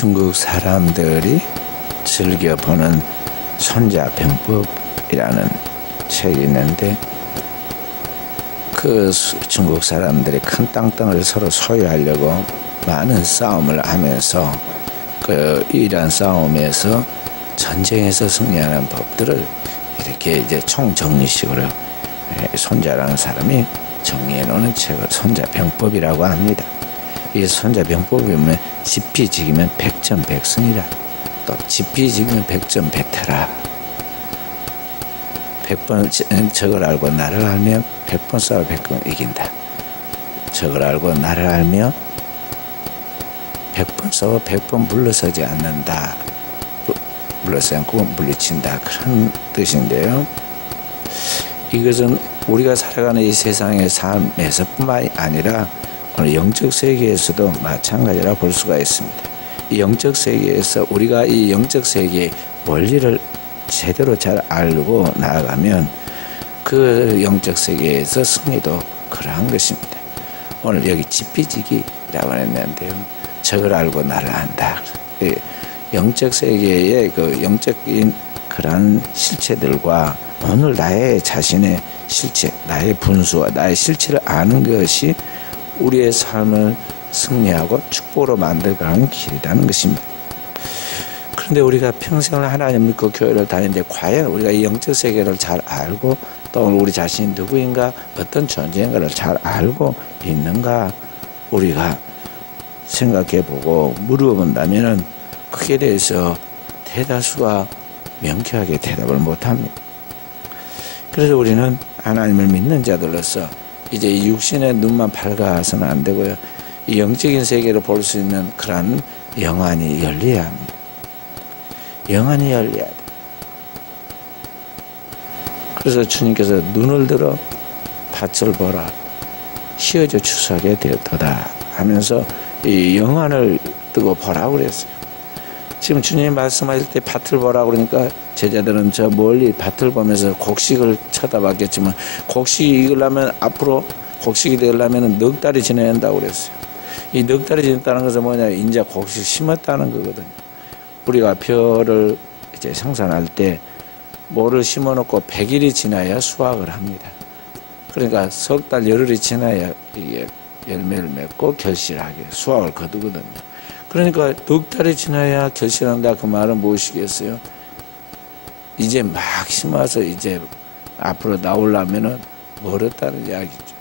중국 사람들이 즐겨보는 손자병법이라는 책이 있는데, 그 중국 사람들이 큰 땅덩어리를 서로 소유하려고 많은 싸움을 하면서 이러한 싸움에서 전쟁에서 승리하는 법들을 이렇게 이제 총정리식으로 손자라는 사람이 정리해 놓는 책을 손자병법이라고 합니다. 이 손자병법이면 지피지기면 백전백승이라, 또 지피지기면 백전백패라. 100번 적을 알고 나를 알면 100번 싸워 100번 이긴다. 적을 알고 나를 알며 100번 싸워 100번 물러서지 않는다. 물러서지 않고 물리친다. 그런 뜻인데요. 이것은 우리가 살아가는 이 세상의 삶에서 뿐만이 아니라 오늘 영적 세계에서도 마찬가지라 볼 수가 있습니다. 이 영적 세계에서 우리가 이 영적 세계의 원리를 제대로 잘 알고 나아가면 그 영적 세계에서 승리도 그러한 것입니다. 오늘 여기 지피지기라고 했는데요. 적을 알고 나를 안다. 영적 세계의 그 영적인 그러한 실체들과 오늘 나의 자신의 실체, 나의 분수와 나의 실체를 아는 것이 우리의 삶을 승리하고 축복으로 만들어가는 길이라는 것입니다. 그런데 우리가 평생을 하나님 믿고 교회를 다니는데 과연 우리가 이 영적 세계를 잘 알고 또 우리 자신이 누구인가, 어떤 존재인가를 잘 알고 있는가, 우리가 생각해보고 물어본다면 그에 대해서 대다수가 명쾌하게 대답을 못합니다. 그래서 우리는 하나님을 믿는 자들로서 이제 이 육신의 눈만 밝아서는 안 되고요. 이 영적인 세계를 볼 수 있는 그런 영안이 열려야 합니다. 영안이 열려야 돼. 그래서 주님께서 눈을 들어 밭을 보라, 휘어져 추수하게 되었도다 하면서 이 영안을 뜨고 보라고 그랬어요. 지금 주님이 말씀하실 때 밭을 보라고 그러니까 제자들은 저 멀리 밭을 보면서 곡식을 쳐다봤겠지만, 곡식이 익으려면 앞으로 곡식이 되려면 넉 달이 지나야 한다고 그랬어요. 이 넉 달이 지났다는 것은 뭐냐, 이제 곡식 심었다는 거거든요. 우리가 벼를 이제 생산할 때 뭐를 심어놓고 100일이 지나야 수확을 합니다. 그러니까 석 달 열흘이 지나야 이게 열매를 맺고 결실하게 수확을 거두거든요. 그러니까 넉 달이 지나야 결실한다. 그 말은 무엇이겠어요? 이제 막 심어서 이제 앞으로 나오려면은 멀었다는 이야기죠.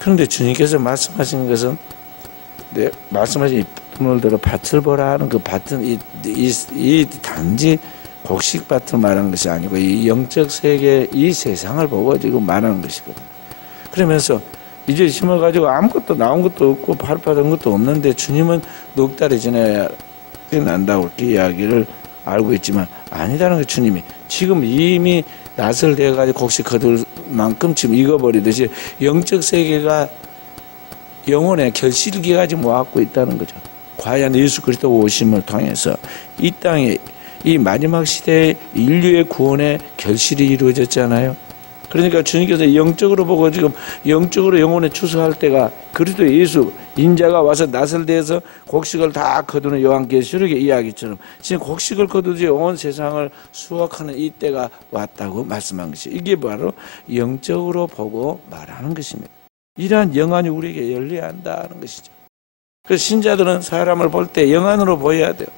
그런데 주님께서 말씀하신 것은, 말씀하신 눈을 들어 밭을 보라 하는 그 밭은 이 단지 곡식밭을 말하는 것이 아니고 이 영적 세계, 이 세상을 보고 지금 말하는 것이거든요. 그러면서 이제 심어가지고 아무것도 나온 것도 없고 발pad은 것도 없는데 주님은 넉 달이 지나야 난다고 이렇게 이야기를 알고 있지만 아니다는 거. 주님이 지금 이미 낫을 대가지고 곡식 거둘 만큼 지금 익어버리듯이 영적 세계가 영혼의 결실기가 지금 와갖고 있다는 거죠. 과연 예수 그리스도 오심을 통해서 이 땅에 이 마지막 시대에 인류의 구원의 결실이 이루어졌잖아요. 그러니까 주님께서 영적으로 보고 지금 영적으로 영혼에 추수할 때가 그리스도 예수 인자가 와서 낫을 대서 곡식을 다 거두는 요한계시록의 이야기처럼 지금 곡식을 거두지 온 세상을 수확하는 이 때가 왔다고 말씀한 것이, 이게 바로 영적으로 보고 말하는 것입니다. 이러한 영안이 우리에게 열려야 한다는 것이죠. 그래서 신자들은 사람을 볼 때 영안으로 보여야 돼요.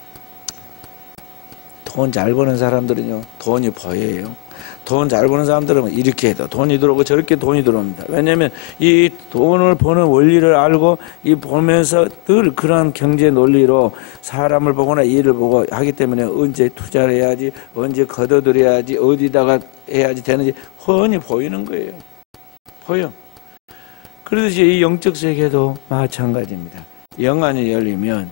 돈 잘 버는 사람들은요, 돈이 보여요. 돈 잘 버는 사람들은 이렇게 해도 돈이 들어오고 저렇게 돈이 들어옵니다. 왜냐하면 이 돈을 버는 원리를 알고 이 보면서 늘 그런 경제 논리로 사람을 보거나 일을 보고 하기 때문에 언제 투자를 해야지, 언제 걷어들여야지, 어디다가 해야지 되는지 훤히 보이는 거예요. 보여. 그러듯이 이 영적 세계도 마찬가지입니다. 영안이 열리면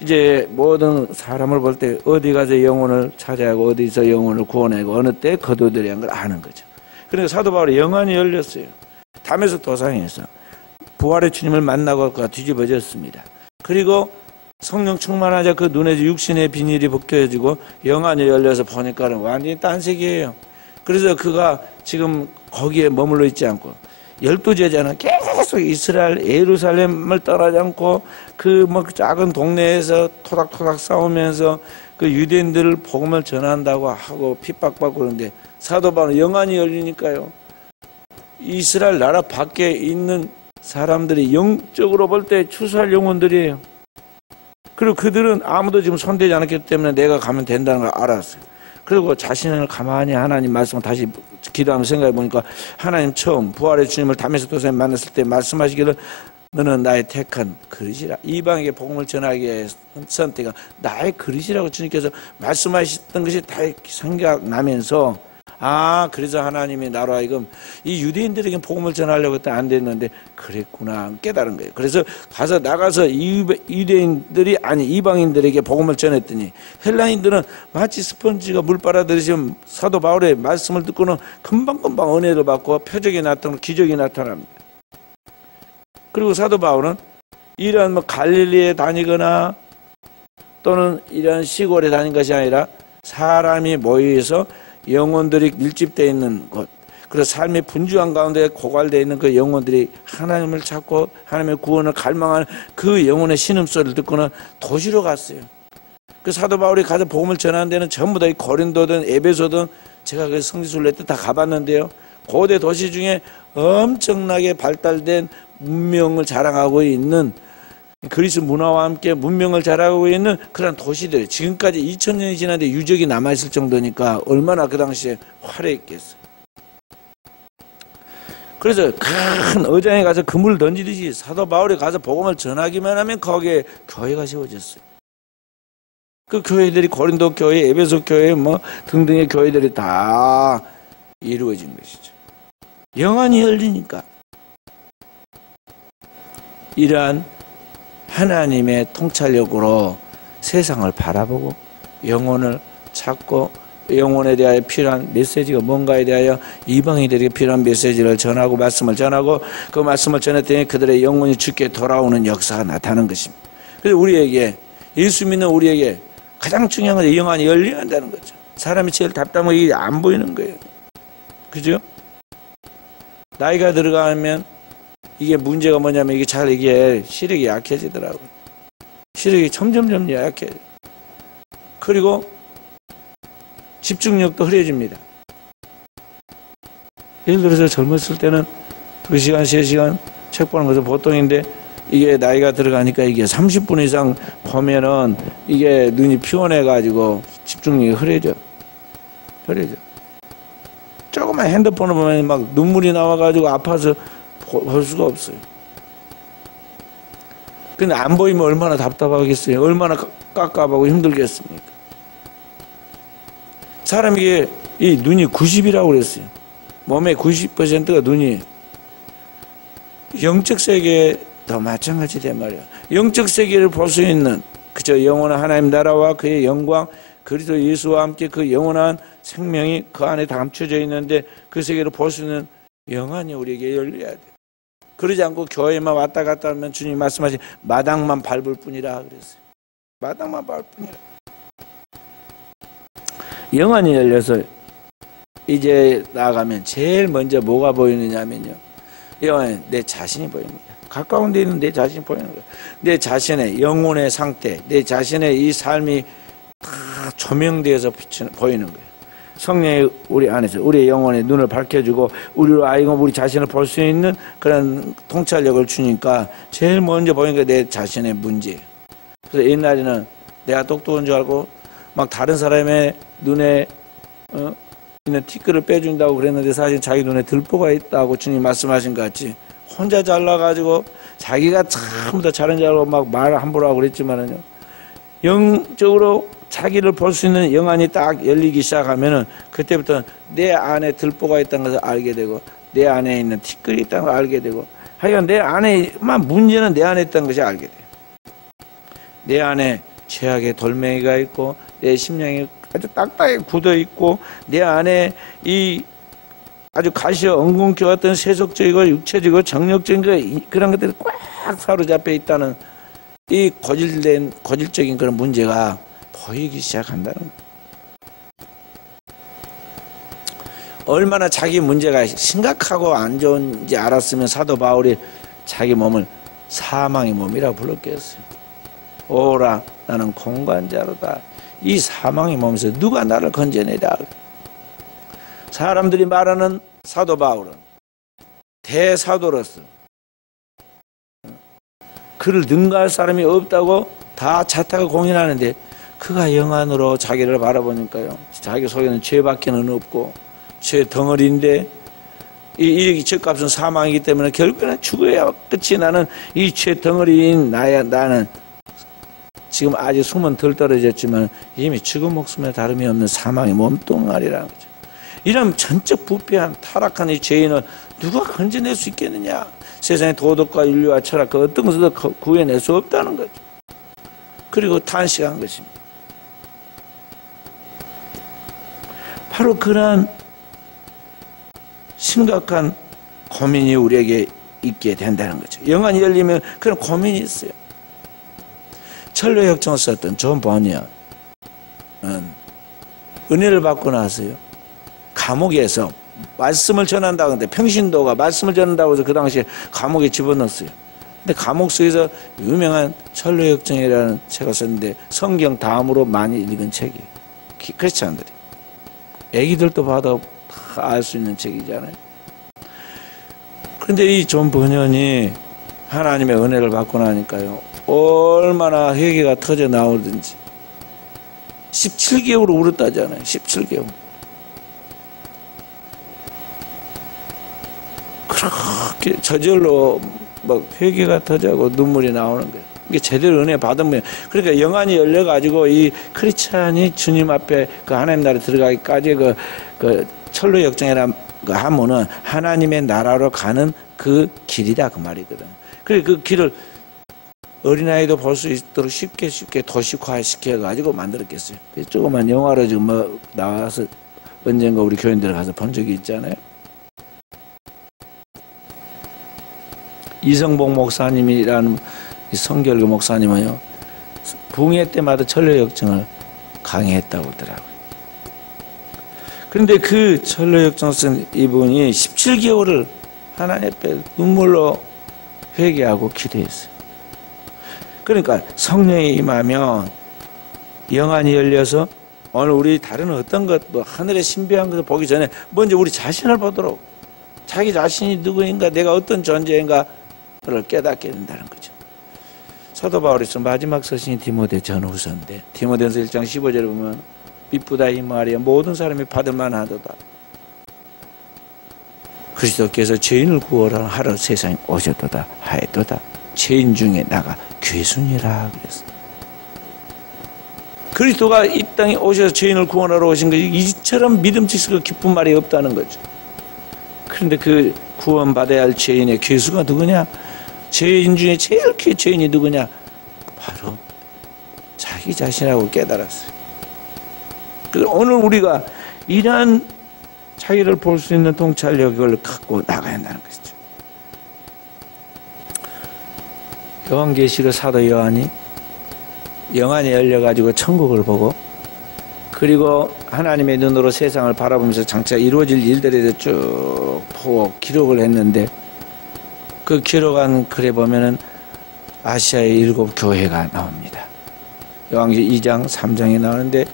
이제 모든 사람을 볼 때 어디 가서 영혼을 찾아야 하고 어디서 영혼을 구원하고 어느 때 거둬들여야 하는 걸 아는 거죠. 그러니까 사도 바울이 영안이 열렸어요. 담에서 도상에서 부활의 주님을 만나고 뒤집어졌습니다. 그리고 성령 충만하자 그 눈에 육신의 비닐이 벗겨지고 영안이 열려서 보니까는 완전히 딴 세계예요. 그래서 그가 지금 거기에 머물러 있지 않고 12 제자는 계속 이스라엘 예루살렘을 떠나지 않고 그 뭐 작은 동네에서 토닥토닥 싸우면서 그 유대인들을 복음을 전한다고 하고 핍박받고 그러는데 사도 바울은 영안이 열리니까요. 이스라엘 나라 밖에 있는 사람들이 영적으로 볼 때 추수할 영혼들이에요. 그리고 그들은 아무도 지금 손대지 않았기 때문에 내가 가면 된다는 걸 알았어요. 그리고 자신을 가만히 하나님 말씀을 다시 기도하면서 생각해 보니까 하나님 처음 부활의 주님을 담에서 도사님 만났을 때 말씀하시기를 너는 나의 택한 그릇이라. 이방에게 복음을 전하기 위해 선택한 나의 그릇이라고 주님께서 말씀하셨던 것이 다 생각나면서 그래서 하나님이 나로 하여금 이 유대인들에게 복음을 전하려고 했더니 안 됐는데 그랬구나 깨달은 거예요. 그래서 나가서 유대인들이 아니 이방인들에게 복음을 전했더니 헬라인들은 마치 스펀지가 물 빨아들이시 사도 바울의 말씀을 듣고는 금방금방 은혜를 받고 표적이 나타나고 기적이 나타납니다. 그리고 사도 바울은 이런 갈릴리에 다니거나 또는 이런 시골에 다닌 것이 아니라 사람이 모여서 영혼들이 밀집되어 있는 곳, 그리고 삶의 분주한 가운데 고갈되어 있는 그 영혼들이 하나님을 찾고 하나님의 구원을 갈망하는 그 영혼의 신음소리를 듣고는 도시로 갔어요. 그 사도 바울이 가서 복음을 전하는 데는 전부 다 고린도든 에베소든 제가 그 성지순례 때 다 가봤는데요. 고대 도시 중에 엄청나게 발달된 문명을 자랑하고 있는 그리스 문화와 함께 문명을 자랑하고 있는 그런 도시들, 지금까지 2000년이 지났는데 유적이 남아있을 정도니까 얼마나 그 당시에 화려했겠어요. 그래서 큰 어장에 가서 그물 던지듯이 사도 바울이 가서 복음을 전하기만 하면 거기에 교회가 세워졌어요. 그 교회들이 고린도 교회, 에베소 교회 뭐 등등의 교회들이 다 이루어진 것이죠. 영안이 열리니까 이러한 하나님의 통찰력으로 세상을 바라보고 영혼을 찾고 영혼에 대하여 필요한 메시지가 뭔가에 대하여 이방인들에게 필요한 메시지를 전하고 말씀을 전하고 그 말씀을 전했더니 그들의 영혼이 주께 돌아오는 역사가 나타나는 것입니다. 그래서 우리에게 예수 믿는 우리에게 가장 중요한 것은 영안이 열려야 한다는 거죠. 사람이 제일 답답한 게 안 보이는 거예요. 그죠? 나이가 들어가면 이게 문제가 뭐냐면 이게 시력이 약해지더라고요. 시력이 점점 약해져. 그리고 집중력도 흐려집니다. 예를 들어서 젊었을 때는 2시간, 3시간 책 보는 것은 보통인데 이게 나이가 들어가니까 이게 30분 이상 보면은 이게 눈이 피곤해가지고 집중력이 흐려져. 조금만 핸드폰을 보면 막 눈물이 나와가지고 아파서 볼 수가 없어요. 근데 안 보이면 얼마나 답답하겠어요. 얼마나 깝깝하고 힘들겠습니까? 사람에게 이 눈이 90이라고 그랬어요. 몸의 90%가 눈이에요. 영적 세계도 마찬가지란 말이에요. 영적 세계를 볼 수 있는 그저 영원한 하나님 나라와 그의 영광, 그리스도 예수와 함께 그 영원한 생명이 그 안에 감춰져 있는데 그 세계를 볼 수 있는 영안이 우리에게 열려야 돼요. 그러지 않고 교회만 왔다 갔다 하면 주님 말씀하신 마당만 밟을 뿐이라 그랬어요. 마당만 밟을 뿐이라. 영안이 열려서 이제 나아가면 제일 먼저 뭐가 보이느냐면요. 영안에 내 자신이 보입니다. 가까운 데 있는 내 자신이 보이는 거예요. 내 자신의 영혼의 상태, 내 자신의 이 삶이 다 조명되어서 보이는 거예요. 성령이 우리 안에서 우리의 영혼의 눈을 밝혀주고 우리로 하여금 우리 자신을 볼 수 있는 그런 통찰력을 주니까 제일 먼저 보이는 게 내 자신의 문제예요. 그래서 옛날에는 내가 똑똑한 줄 알고 막 다른 사람의 눈에 있는 티끌을 빼준다고 그랬는데 사실 자기 눈에 들보가 있다고 주님 말씀하신 것 같이 혼자 잘나가지고 자기가 참 더 잘한 줄 알고 막 말 함부로 하고 그랬지만은요. 영적으로 자기를 볼 수 있는 영안이 딱 열리기 시작하면은 그때부터 내 안에 들보가 있다는 것을 알게 되고 내 안에 있는 티끌이 있다는 걸 알게 되고 하여간 내 안에만 문제는 내 안에 있다는 것이 알게 돼요. 내 안에 죄악의 돌멩이가 있고 내 심령이 아주 딱딱하게 굳어 있고 내 안에 이 아주 가시와 엉겅퀴 같은 세속적이고 육체적이고 정력적인 그런 것들이 꽉 사로잡혀 있다는 이 고질적인 그런 문제가 보이기 시작한다는 거예요. 얼마나 자기 문제가 심각하고 안 좋은지 알았으면 사도 바울이 자기 몸을 사망의 몸이라고 불렀겠어요. 오라 나는 공관자로다. 이 사망의 몸에서 누가 나를 건져내랴. 사람들이 말하는 사도 바울은 대사도로서 그를 능가할 사람이 없다고 다 자타가 공인하는데 그가 영안으로 자기를 바라보니까요, 자기 속에는 죄밖에는 없고 죄 덩어리인데 이 죄값은 사망이기 때문에 결국에는 죽어야 끝이 나는 이 죄 덩어리인 나는 지금 아직 숨은 덜 떨어졌지만 이미 죽은 목숨에 다름이 없는 사망의 몸뚱아리라는 거죠. 이런 전적 부패한 타락한 이 죄인을 누가 건져낼 수 있겠느냐. 세상의 도덕과 인류와 철학 그 어떤 것도 구해낼 수 없다는 거죠. 그리고 탄식한 것입니다. 바로 그러한 심각한 고민이 우리에게 있게 된다는 거죠. 영안이 열리면 그런 고민이 있어요. 철로역정을 썼던 존 버니언은 은혜를 받고 나서요, 감옥에서 말씀을 전한다고 하는데 평신도가 말씀을 전한다고 해서 그 당시에 감옥에 집어넣었어요. 근데 감옥 속에서 유명한 철로역정이라는 책을 썼는데 성경 다음으로 많이 읽은 책이에요. 크리스찬들이. 애기들도 봐도 다 알 수 있는 책이잖아요. 그런데 이 존 버니언이 하나님의 은혜를 받고 나니까요, 얼마나 회개가 터져 나오든지 17개월 울었다잖아요. 17개월. 그렇게 저절로 막 회개가 터져고 눈물이 나오는 거예요. 이게 제대로 은혜 받은 거예요. 그러니까 영안이 열려가지고 이 크리스찬이 주님 앞에 그 하나님 나라에 들어가기까지 그 철로 역정이라 그 하면은 하나님의 나라로 가는 그 길이다 그 말이거든. 그래 그 길을 어린아이도 볼 수 있도록 쉽게 도식화시켜가지고 만들었겠어요. 조그만 영화로 지금 뭐 나와서 언젠가 우리 교인들 가서 본 적이 있잖아요. 이성복 목사님이라는 성결교 목사님은요, 붕해 때마다 철로역정을 강의했다고 하더라고요. 그런데 그 철로역정 쓴 이분이 17개월을 하나님 앞에 눈물로 회개하고 기도했어요. 그러니까 성령이 임하면 영안이 열려서 오늘 우리 다른 어떤 것, 뭐 하늘의 신비한 것을 보기 전에 먼저 우리 자신을 보도록 자기 자신이 누구인가, 내가 어떤 존재인가를 깨닫게 된다는 거죠. 사도 바울에서 마지막 서신이 디모데 전후서인데 디모데전서 1장 15절에 보면 미쁘다 이 말이야 모든 사람이 받을만 하도다. 그리스도께서 죄인을 구원하러 세상에 오셨도다 하였도다. 죄인 중에 나가 괴순이라 그랬어. 그리스도가 이 땅에 오셔서 죄인을 구원하러 오신 것이 이처럼 믿음직스럽고 기쁜 말이 없다는 거죠. 그런데 그 구원받아야 할 죄인의 괴수가 누구냐? 죄인 중에 제일 큰 죄인이 누구냐? 바로 자기 자신이라고 깨달았어요. 그래서 오늘 우리가 이러한 자기를 볼 수 있는 통찰력을 갖고 나가야 한다는 것이죠. 요한계시록 사도 요한이 영안이 열려가지고 천국을 보고 그리고 하나님의 눈으로 세상을 바라보면서 장차 이루어질 일들에 대해서 쭉 보고 기록을 했는데 그 기록한 글에 보면은 아시아의 7 교회가 나옵니다. 요한계시록 2장 3장에 나오는데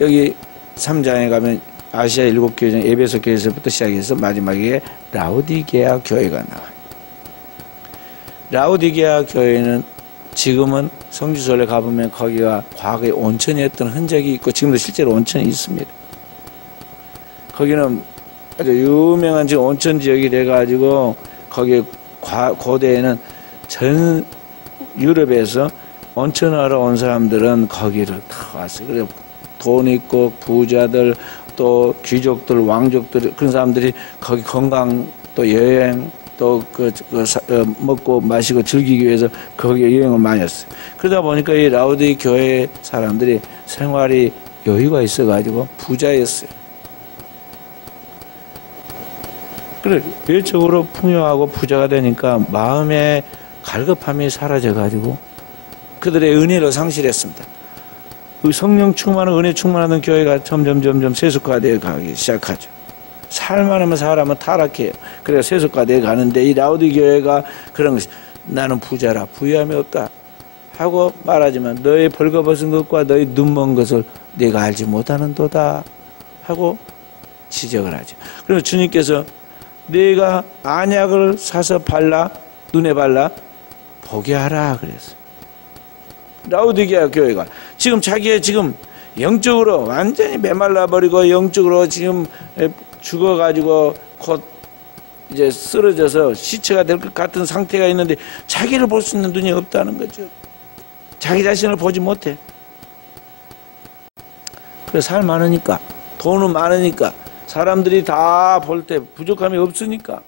여기 3장에 가면 아시아 7 교회 중 에베소 교회에서부터 시작해서 마지막에 라오디게아 교회가 나와요. 라오디게아 교회는 지금은 성지순례 가보면 거기가 과거에 온천이었던 흔적이 있고 지금도 실제로 온천이 있습니다. 거기는 아주 유명한 지금 온천 지역이 돼가지고 거기에 고대에는 전 유럽에서 온천하러 온 사람들은 거기를 다 왔어요. 그래서 돈 있고 부자들 또 귀족들 왕족들 그런 사람들이 거기 건강 또 여행 또 먹고 마시고 즐기기 위해서 거기에 여행을 많이 했어요. 그러다 보니까 이 라오디 교회 사람들이 생활이 여유가 있어가지고 부자였어요. 그래 외적으로 풍요하고 부자가 되니까 마음의 갈급함이 사라져가지고 그들의 은혜를 상실했습니다. 그 성령 충만한 은혜 충만하던 교회가 점점 세속화되어 가기 시작하죠. 살만 하면 사람은 타락해요. 그래서 세속화돼 가는데 이 라우디 교회가 그런 것이 나는 부자라 부유함이 없다 하고 말하지만 너의 벌거벗은 것과 너의 눈먼 것을 내가 알지 못하는도다 하고 지적을 하죠. 그래서 주님께서 내가 안약을 사서 발라 눈에 발라 보게 하라 그랬어요. 라우디게아 교회가 지금 자기의 지금 영적으로 완전히 메말라 버리고 영적으로 지금 죽어가지고 곧 이제 쓰러져서 시체가 될 것 같은 상태가 있는데 자기를 볼 수 있는 눈이 없다는 거죠. 자기 자신을 보지 못해. 그래서 살 많으니까 돈은 많으니까 사람들이 다 볼 때 부족함이 없으니까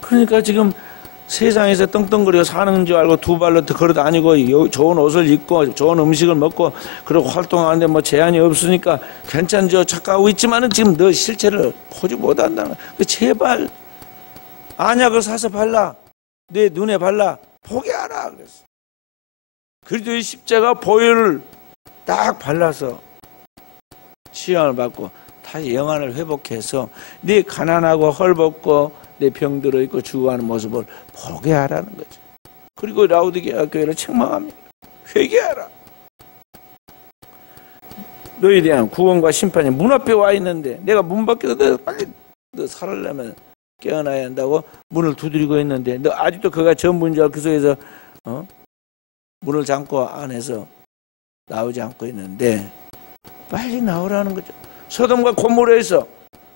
그러니까 지금 세상에서 떵떵거리고 사는 줄 알고 두 발로 걸어 다니고 좋은 옷을 입고 좋은 음식을 먹고 그러고 활동하는데 뭐 제한이 없으니까 괜찮죠 착각하고 있지만은 지금 너 실체를 보지 못한다는 거야. 제발 안약을 사서 발라 내 눈에 발라 보게 하라 그랬어. 그리스도의 십자가 보혈을 딱 발라서 치유함을 받고 다시 영안을 회복해서 네 가난하고 헐벗고 내 병들어 있고 죽어가는 모습을 보게 하라는 거죠. 그리고 라우디게아 교회를 책망합니다. 회개하라. 너에 대한 구원과 심판이 문 앞에 와 있는데 내가 문 밖에서 너 빨리 너 살으려면 깨어나야 한다고 문을 두드리고 있는데 너 아직도 그가 전부인 그 속에서 문을 잠고 안에서 나오지 않고 있는데 빨리 나오라는 거죠. 소돔과 고모라에서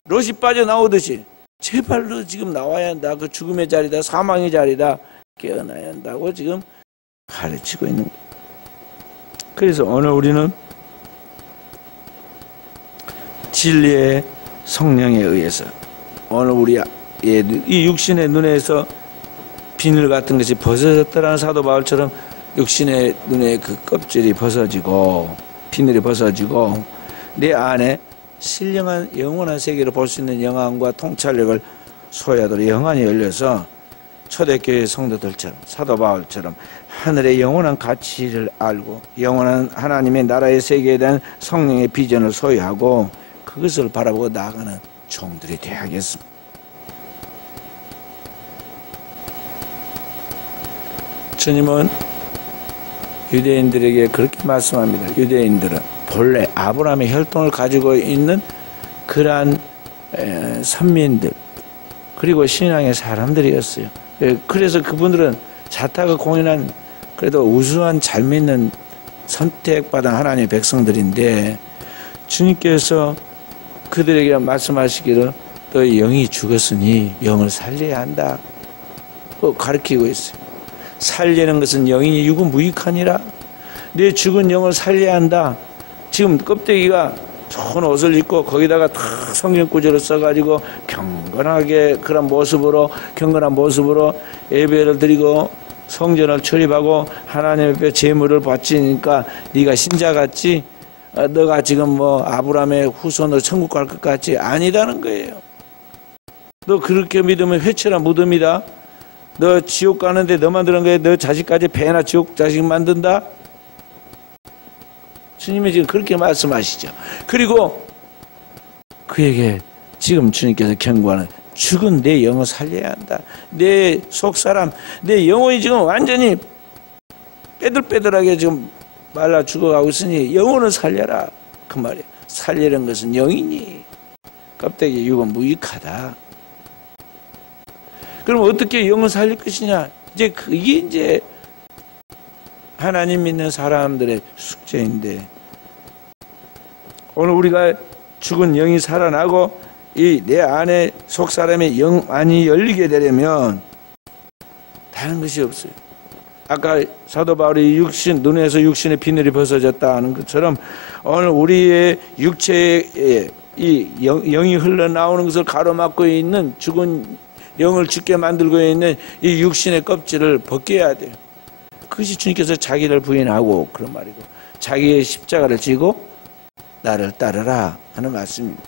롯이 빠져나오듯이 제발 너 지금 나와야 한다. 그 죽음의 자리다. 사망의 자리다. 깨어나야 한다고 지금 가르치고 있는 거예요. 그래서 오늘 우리는 진리의 성령에 의해서 오늘 우리의 이 육신의 눈에서 비늘 같은 것이 벗어졌다라는 사도 바울처럼 육신의 눈의 그 껍질이 벗어지고 비늘이 벗어지고 내 안에 신령한 영원한 세계를 볼 수 있는 영안과 통찰력을 소유하도록 영안이 열려서 초대교회 성도들처럼 사도 바울처럼 하늘의 영원한 가치를 알고 영원한 하나님의 나라의 세계에 대한 성령의 비전을 소유하고 그것을 바라보고 나아가는 종들이 되어야겠습니다. 주님은 유대인들에게 그렇게 말씀합니다. 유대인들은 본래 아브라함의 혈통을 가지고 있는 그러한 선민들 그리고 신앙의 사람들이었어요. 그래서 그분들은 자타가 공인한 그래도 우수한 잘 믿는 선택받은 하나님의 백성들인데 주님께서 그들에게 말씀하시기를 너의 영이 죽었으니 영을 살려야 한다 가르치고 있어요. 살리는 것은 영이 육은 무익하니라. 내 죽은 영을 살려야 한다. 지금 껍데기가 좋은 옷을 입고 거기다가 다 성경 구절을 써가지고 경건한 모습으로 예배를 드리고 성전을 출입하고 하나님 앞에 제물을 바치니까 네가 신자 같지? 너가 지금 뭐 아브라함의 후손으로 천국 갈 것 같지? 아니다는 거예요. 너 그렇게 믿으면 회초나 무덤이다. 너 지옥 가는데 너만 들은 거야? 너 자식까지 배나 지옥 자식 만든다? 주님이 지금 그렇게 말씀하시죠. 그리고 그에게 지금 주님께서 경고하는 죽은 내 영을 살려야 한다. 내 속사람, 내 영혼이 지금 완전히 빼들빼들하게 지금 말라 죽어가고 있으니 영혼을 살려라. 그 말이에요. 살리는 것은 영이니 껍데기 육은 무익하다. 그럼 어떻게 영을 살릴 것이냐? 이제 그게 이제 하나님 믿는 사람들의 숙제인데 오늘 우리가 죽은 영이 살아나고 이 내 안에 속 사람의 영안이 열리게 되려면 다른 것이 없어요. 아까 사도 바울이 눈에서 육신의 비늘이 벗어졌다 하는 것처럼 오늘 우리의 육체에 이 영이 흘러나오는 것을 가로막고 있는 죽은 영을 죽게 만들고 있는 이 육신의 껍질을 벗겨야 돼요. 그것이 주님께서 자기를 부인하고 그런 말이고 자기의 십자가를 지고 나를 따르라 하는 말씀입니다.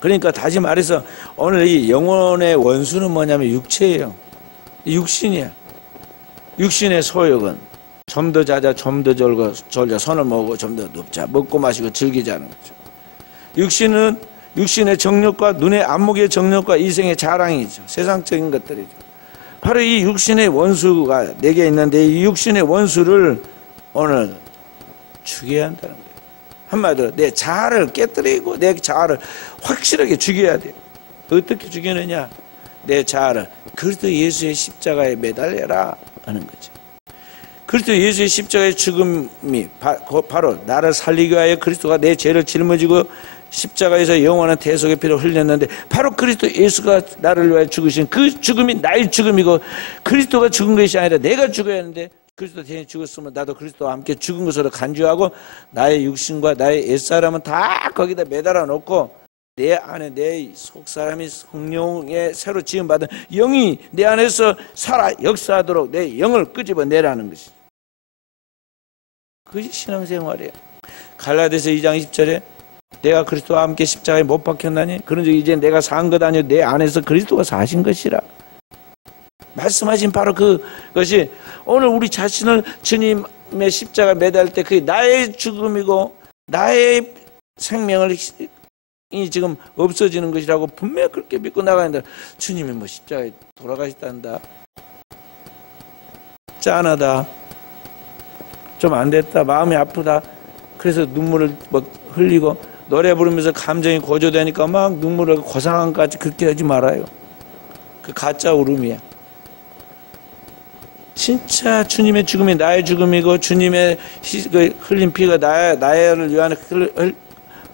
그러니까 다시 말해서 오늘 이 영혼의 원수는 뭐냐면 육체예요. 육신이야. 육신의 소욕은 좀 더 자자, 좀 더 졸자, 손을 모으고 좀 더 눕자, 먹고 마시고 즐기자는 거죠. 육신의 정욕과 눈의 안목의 정욕과 이생의 자랑이죠. 세상적인 것들이죠. 바로 이 육신의 원수가 내게 있는데 이 육신의 원수를 오늘 죽여야 한다는 거예요. 한마디로 내 자아를 깨뜨리고 내 자아를 확실하게 죽여야 돼요. 어떻게 죽이느냐? 내 자아를 그리스도 예수의 십자가에 매달려라 하는 거죠. 그리스도 예수의 십자가의 죽음이 바로 나를 살리기 위하여 그리스도가 내 죄를 짊어지고 십자가에서 영원한 대속의 피를 흘렸는데 바로 그리스도 예수가 나를 위하여 죽으신 그 죽음이 나의 죽음이고 그리스도가 죽은 것이 아니라 내가 죽어야 하는데 그리스도 대신에 죽었으면 나도 그리스도와 함께 죽은 것으로 간주하고 나의 육신과 나의 옛사람은 다 거기다 매달아 놓고 내 안에 내 속사람이 성령에 새로 지음받은 영이 내 안에서 살아 역사하도록 내 영을 끄집어내라는 것이죠. 그것이 신앙생활이에요. 갈라디아서 2장 20절에 내가 그리스도와 함께 십자가에 못 박혔나니 그런즉 이제 내가 산 것 아니요 내 안에서 그리스도가 사신 것이라 말씀하신 바로 그것이 오늘 우리 자신을 주님의 십자가에 매달 때 그게 나의 죽음이고 나의 생명을 이 지금 없어지는 것이라고 분명히 그렇게 믿고 나가는데 주님이 뭐 십자가에 돌아가셨단다, 짠하다, 좀 안 됐다, 마음이 아프다, 그래서 눈물을 막 흘리고 노래 부르면서 감정이 고조되니까 막 눈물을 고상한까지 그렇게 하지 말아요. 그 가짜 울음이야. 진짜 주님의 죽음이 나의 죽음이고 주님의 흘린 피가 나를 위한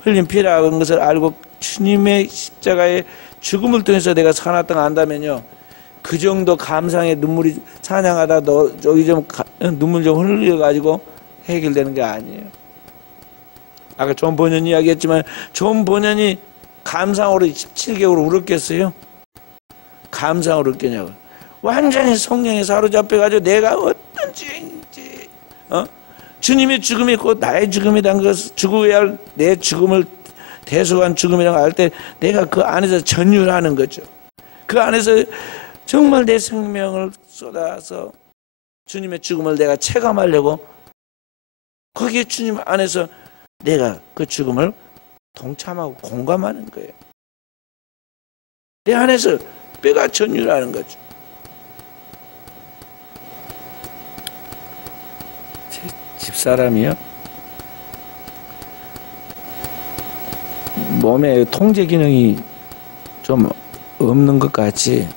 흘린 피라는 것을 알고 주님의 십자가의 죽음을 통해서 내가 살았던 거 안다면요, 그 정도 감상의 눈물이 찬양하다 너 저기 좀 눈물 좀 흘려가지고 해결되는 게 아니에요. 아까 존 보년 이야기했지만 존 보년이 감상으로 17개월 울었겠어요? 감상으로 울겠냐고. 완전히 성령에 사로잡혀가지고 내가 어떤 죄인지 주님의 죽음이 곧 나의 죽음이라는 것을 죽어야 할 내 죽음을 대속한 죽음이라고 할 때 내가 그 안에서 전율하는 거죠. 그 안에서 정말 내 생명을 쏟아서 주님의 죽음을 내가 체감하려고 거기에 주님 안에서 내가 그 죽음을 동참하고 공감하는 거예요. 내 안에서 뼈가 전율하는 거죠. 제 집사람이요, 몸에 통제 기능이 좀 없는 것 같이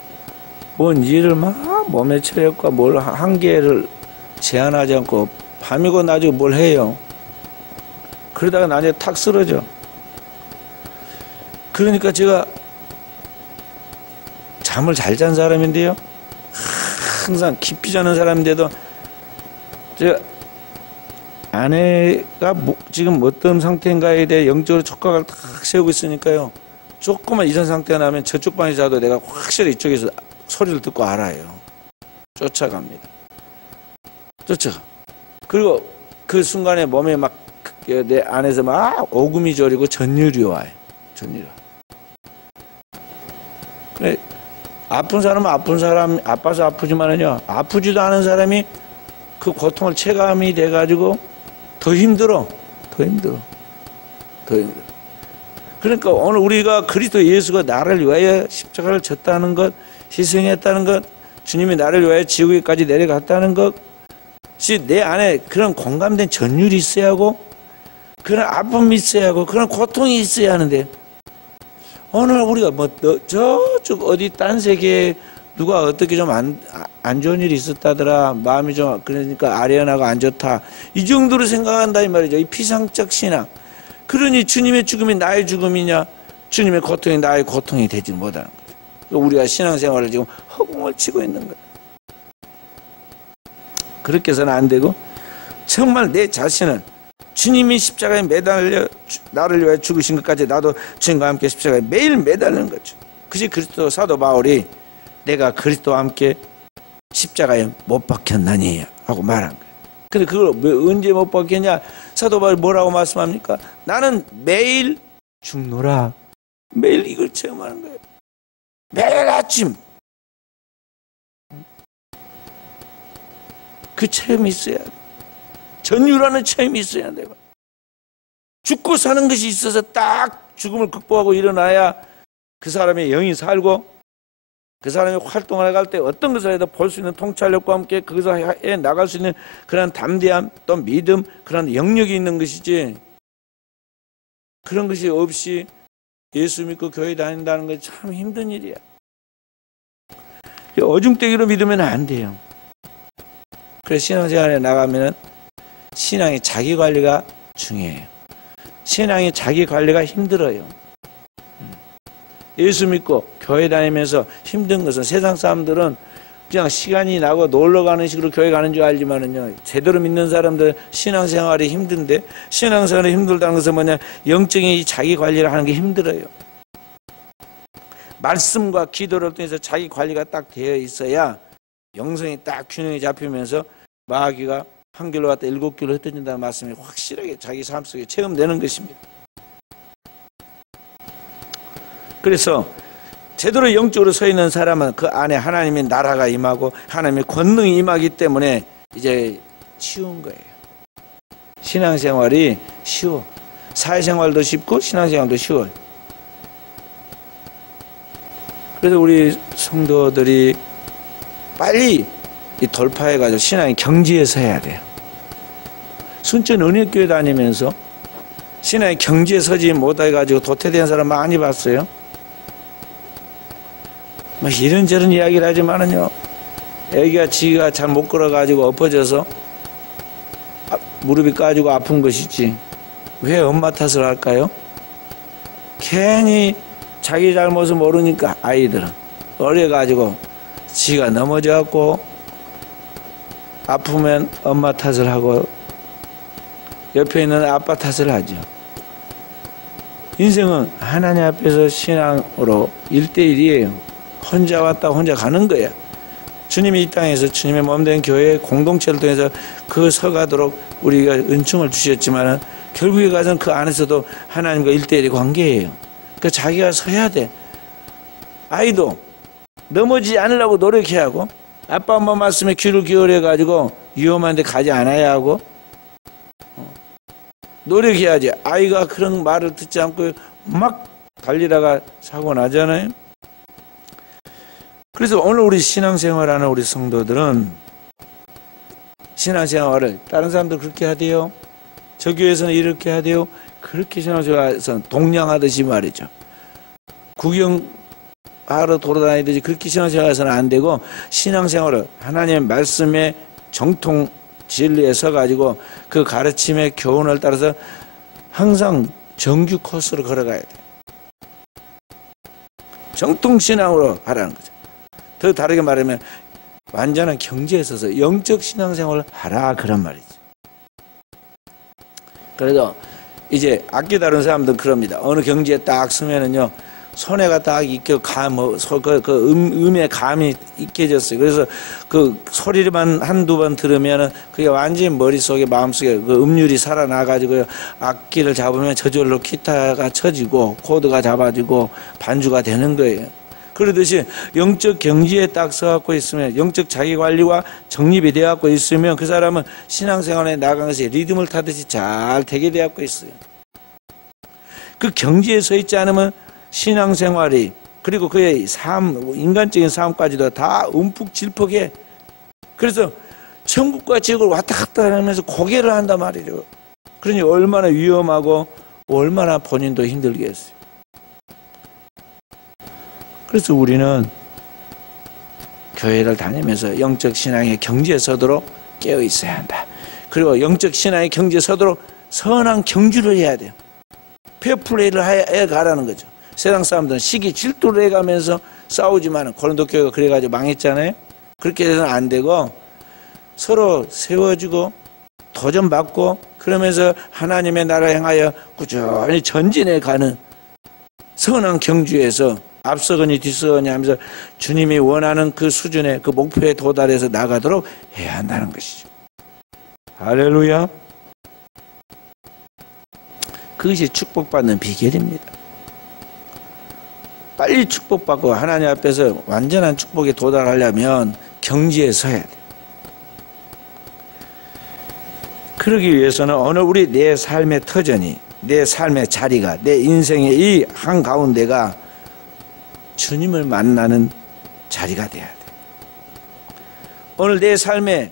뭔 일을 막 몸의 체력과 뭘 한계를 제한하지 않고 밤이고 낮이고 뭘 해요. 그러다가 나중에 탁 쓰러져. 그러니까 제가 잠을 잘 잔 사람인데요, 항상 깊이 자는 사람인데도 제가 아내가 지금 어떤 상태인가에 대해 영적으로 촉각을 탁 세우고 있으니까요, 조금만 이런 상태가 나면 저쪽 방에 자도 내가 확실히 이쪽에서 소리를 듣고 알아요. 쫓아갑니다. 쫓아가. 그리고 그 순간에 몸에 막 내 안에서 막 오금이 저리고 전율이 와요. 전율이 와. 그래, 아픈 사람은 아픈 사람, 아파서 아프지만은요, 아프지도 않은 사람이 그 고통을 체감이 돼가지고 더 힘들어. 그러니까 오늘 우리가 그리스도 예수가 나를 위하여 십자가를 졌다는 것, 희생했다는 것, 주님이 나를 위하여 지옥에까지 내려갔다는 것이 내 안에 그런 공감된 전율이 있어야 하고, 그런 아픔이 있어야 하고, 그런 고통이 있어야 하는데, 오늘 우리가 뭐 저쪽 어디 딴 세계에 누가 어떻게 좀 안 좋은 일이 있었다더라, 마음이 좀 그러니까 아련하고 안 좋다, 이 정도로 생각한다 이 말이죠. 이 피상적 신앙. 그러니 주님의 죽음이 나의 죽음이냐, 주님의 고통이 나의 고통이 되지 못하는 거예요. 우리가 신앙생활을 지금 허공을 치고 있는 거예요. 그렇게 해서는 안 되고, 정말 내 자신을 주님이 십자가에 매달려 나를 위해 죽으신 것까지 나도 주님과 함께 십자가에 매일 매달리는 거죠. 그것이 그리스도 사도 바울이 내가 그리스도와 함께 십자가에 못 박혔나니 하고 말한 거예요. 근데 그걸 언제 못 박혔냐? 사도 바울이 뭐라고 말씀합니까? 나는 매일 죽노라. 매일 이걸 체험하는 거예요. 매일 아침 그 체험이 있어야 돼. 전율하는 체험이 있어야 돼요. 죽고 사는 것이 있어서 딱 죽음을 극복하고 일어나야 그 사람의 영이 살고 그 사람이 활동을 할 때 어떤 것을 해도 볼 수 있는 통찰력과 함께 거기서 해 나갈 수 있는 그런 담대함 또 믿음 그런 영역이 있는 것이지 그런 것이 없이 예수 믿고 교회 다닌다는 건 참 힘든 일이야. 어중대기로 믿으면 안 돼요. 그래서 신앙생활에 나가면은 신앙의 자기관리가 중요해요. 신앙의 자기관리가 힘들어요. 예수 믿고 교회 다니면서 힘든 것은 세상 사람들은 그냥 시간이 나고 놀러 가는 식으로 교회 가는 줄 알지만은요, 제대로 믿는 사람들 신앙생활이 힘든데, 신앙생활이 힘들다는 것은 뭐냐, 영적인 자기관리를 하는 게 힘들어요. 말씀과 기도를 통해서 자기관리가 딱 되어 있어야 영성이 딱 균형이 잡히면서 마귀가 한 길로 갔다 7길로 흩어진다는 말씀이 확실하게 자기 삶 속에 체험되는 것입니다. 그래서 제대로 영적으로 서 있는 사람은 그 안에 하나님의 나라가 임하고 하나님의 권능이 임하기 때문에 이제 쉬운 거예요. 신앙생활이 쉬워. 사회생활도 쉽고 신앙생활도 쉬워요. 그래서 우리 성도들이 빨리 돌파해가지고 신앙의 경지에 서야 돼요. 순천 은혜교회 다니면서 신앙의 경지에 서지 못해가지고 도태된 사람 많이 봤어요. 뭐 이런저런 이야기를 하지만은요, 애기가 지가 잘 못 걸어가지고 엎어져서 무릎이 까지고 아픈 것이지 왜 엄마 탓을 할까요? 괜히 자기 잘못을 모르니까 아이들은 어려가지고 지가 넘어져갖고 아프면 엄마 탓을 하고 옆에 있는 아빠 탓을 하죠. 인생은 하나님 앞에서 신앙으로 1대1이에요. 혼자 왔다 혼자 가는 거야. 주님이 이 땅에서 주님의 몸된 교회 공동체를 통해서 그 서가도록 우리가 은총을 주셨지만 결국에 가서는 그 안에서도 하나님과 1대1의 관계예요. 그러니까 자기가 서야 돼. 아이도 넘어지지 않으려고 노력해야 하고 아빠 엄마 말씀에 귀를 기울여 가지고 위험한 데 가지 않아야 하고 노력해야지. 아이가 그런 말을 듣지 않고 막 달리다가 사고 나잖아요. 그래서 오늘 우리 신앙생활하는 우리 성도들은 신앙생활을 다른 사람들 그렇게 하대요. 저 교회에서는 이렇게 하대요. 그렇게 신앙생활에서는 동냥하듯이 말이죠. 구경하러 돌아다니듯이 그렇게 신앙생활에서는 안 되고 신앙생활을 하나님의 말씀의 정통 진리에 서가지고 그 가르침의 교훈을 따라서 항상 정규 코스로 걸어가야 돼. 정통신앙으로 하라는 거죠. 더 다르게 말하면 완전한 경지에 있어서 영적 신앙생활을 하라 그런 말이죠. 그래도 이제 악기 다루는 사람들은 그럽니다. 어느 경지에 딱 서면은요 손해가 딱 익혀 음의 감이 익혀졌어요. 그래서 그 소리만 한두 번 들으면은 그게 완전히 머릿속에 마음속에 그 음률이 살아나가지고 악기를 잡으면 저절로 기타가 쳐지고 코드가 잡아지고 반주가 되는 거예요. 그러듯이 영적 경지에 딱 서갖고 있으면 영적 자기관리와 정립이 되어갖고 있으면 그 사람은 신앙생활에 나간 것이 리듬을 타듯이 잘 되게 되어갖고 있어요. 그 경지에 서 있지 않으면 신앙생활이 그리고 그의 삶, 인간적인 삶까지도 다 움푹질퍽해. 그래서 천국과 지옥을 왔다 갔다 하면서 고개를 한단 말이죠. 그러니 얼마나 위험하고 얼마나 본인도 힘들겠어요. 그래서 우리는 교회를 다니면서 영적 신앙의 경지에 서도록 깨어 있어야 한다. 그리고 영적 신앙의 경지에 서도록 선한 경주를 해야 돼요. 페어플레이를 해 가라는 거죠. 세상 사람들은 시기 질투를 해가면서 싸우지만 고린도 교회가 그래가지고 망했잖아요. 그렇게 해서는 안 되고 서로 세워주고 도전받고 그러면서 하나님의 나라 향하여 꾸준히 전진해 가는 선한 경주에서 앞서거니 뒤서거니 하면서 주님이 원하는 그 수준의 그 목표에 도달해서 나가도록 해야 한다는 것이죠. 할렐루야. 그것이 축복받는 비결입니다. 빨리 축복받고 하나님 앞에서 완전한 축복에 도달하려면 경지에 서야 돼. 그러기 위해서는 오늘 우리 내 삶의 터전이 내 삶의 자리가, 내 인생의 이 한가운데가 주님을 만나는 자리가 돼야 돼. 오늘 내 삶의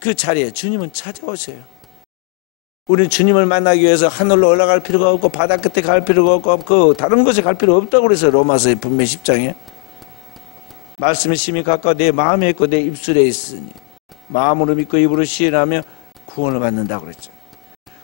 그 자리에 주님은 찾아오세요. 우리는 주님을 만나기 위해서 하늘로 올라갈 필요가 없고 바다 끝에 갈 필요가 없고 다른 곳에 갈 필요 없다고 그래서 로마서의 분명 10장에 말씀이 심히 가까워 내 마음에 있고 내 입술에 있으니 마음으로 믿고 입으로 시인하며 구원을 받는다고 그랬죠.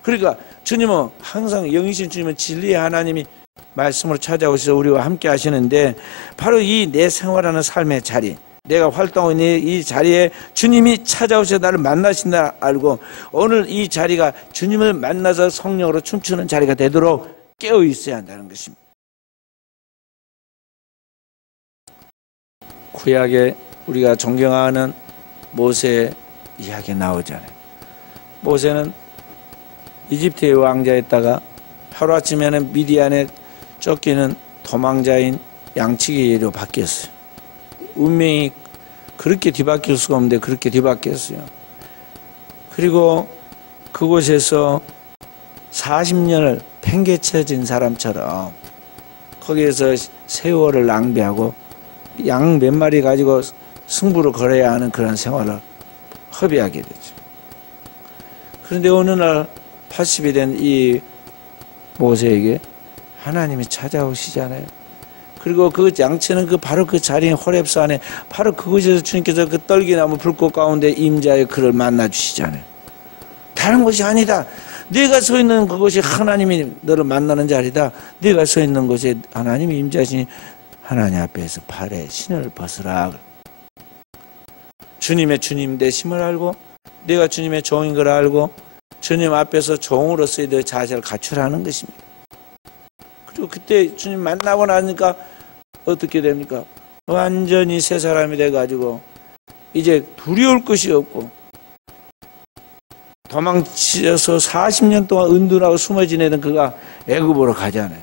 그러니까 주님은 항상 영이신 주님은 진리의 하나님이 말씀으로 찾아오셔서 우리와 함께 하시는데 바로 이 내 생활하는 삶의 자리, 내가 활동하고 있는 이 자리에 주님이 찾아오셔서 나를 만나신다 알고 오늘 이 자리가 주님을 만나서 성령으로 춤추는 자리가 되도록 깨어 있어야 한다는 것입니다. 구약에 우리가 존경하는 모세의 이야기 나오잖아요. 모세는 이집트의 왕자였다가 하루아침에는 미디안에 쫓기는 도망자인 양치기로 바뀌었어요. 운명이 그렇게 뒤바뀔 수가 없는데 그렇게 뒤바뀌었어요. 그리고 그곳에서 40년을 팽개쳐진 사람처럼 거기에서 세월을 낭비하고 양 몇 마리 가지고 승부를 걸어야 하는 그런 생활을 허비하게 되죠. 그런데 어느 날 80이 된 이 모세에게 하나님이 찾아오시잖아요. 그리고 그 양치는 바로 그 자리인 호렙산에 바로 그곳에서 주님께서 그 떨기나무 불꽃 가운데 임자의 그를 만나 주시잖아요. 다른 곳이 아니다. 네가 서 있는 그곳이 하나님이 너를 만나는 자리다. 네가 서 있는 곳에 하나님이 임자시니 하나님 앞에서 발에 신을 벗으라. 주님의 주님 되심을 알고 내가 주님의 종인 걸 알고 주님 앞에서 종으로서의 내 자세를 갖추라는 것입니다. 그리고 그때 주님 만나고 나니까 어떻게 됩니까? 완전히 새 사람이 돼가지고 이제 두려울 것이 없고 도망치셔서 40년 동안 은둔하고 숨어 지내던 그가 애굽으로 가잖아요.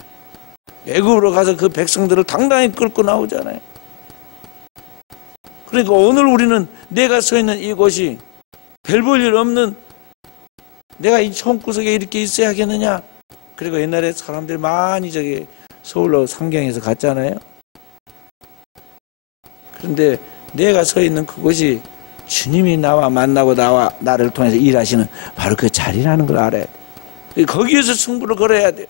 애굽으로 가서 그 백성들을 당당히 끌고 나오잖아요. 그러니까 오늘 우리는 내가 서 있는 이곳이 별 볼 일 없는 내가 이 총구석에 이렇게 있어야겠느냐. 그리고 옛날에 사람들이 많이 저기 서울로 상경해서 갔잖아요. 그런데 내가 서 있는 그곳이 주님이 나와 만나고 나를 통해서 일하시는 바로 그 자리라는 걸 알아야 돼. 거기에서 승부를 걸어야 돼.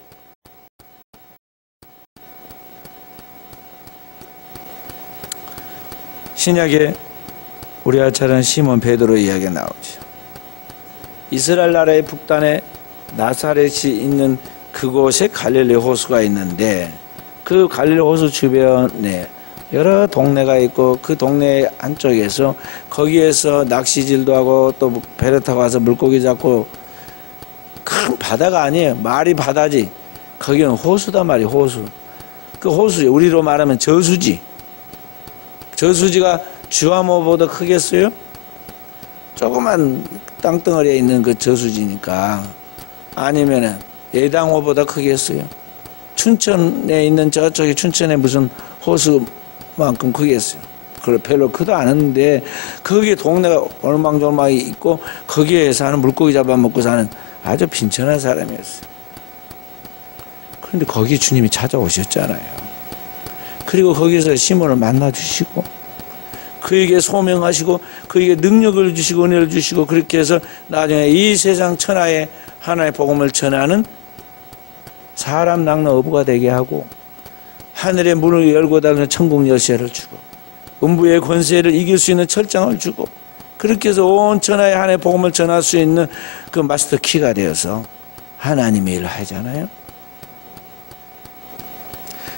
신약에 우리가 잘 아는 시몬 베드로 이야기가 나오죠. 이스라엘 나라의 북단에 나사렛이 있는 그곳에 갈릴리 호수가 있는데 그 갈릴리 호수 주변에 여러 동네가 있고 그 동네 한쪽에서 거기에서 낚시질도 하고 또 배를 타고 와서 물고기 잡고 큰 바다가 아니에요. 말이 바다지. 거기는 호수다 말이에요. 호수. 그 호수 우리로 말하면 저수지. 저수지가 주암호보다 크겠어요? 조그만 땅덩어리에 있는 그 저수지니까. 아니면은 예당호보다 크겠어요? 춘천에 있는 저쪽에 춘천에 무슨 호수만큼 크겠어요? 그걸 별로 크도 않은데 거기에 동네가 얼망졸망이 있고 거기에 사는 물고기 잡아먹고 사는 아주 빈천한 사람이었어요. 그런데 거기 주님이 찾아오셨잖아요. 그리고 거기서 시몬을 만나주시고 그에게 소명하시고 그에게 능력을 주시고 은혜를 주시고 그렇게 해서 나중에 이 세상 천하에 하나의 복음을 전하는 사람 낚는 어부가 되게 하고 하늘의 문을 열고 닫는 천국 열쇠를 주고 음부의 권세를 이길 수 있는 철장을 주고 그렇게 해서 온 천하에 하나의 복음을 전할 수 있는 그 마스터 키가 되어서 하나님의 일을 하잖아요.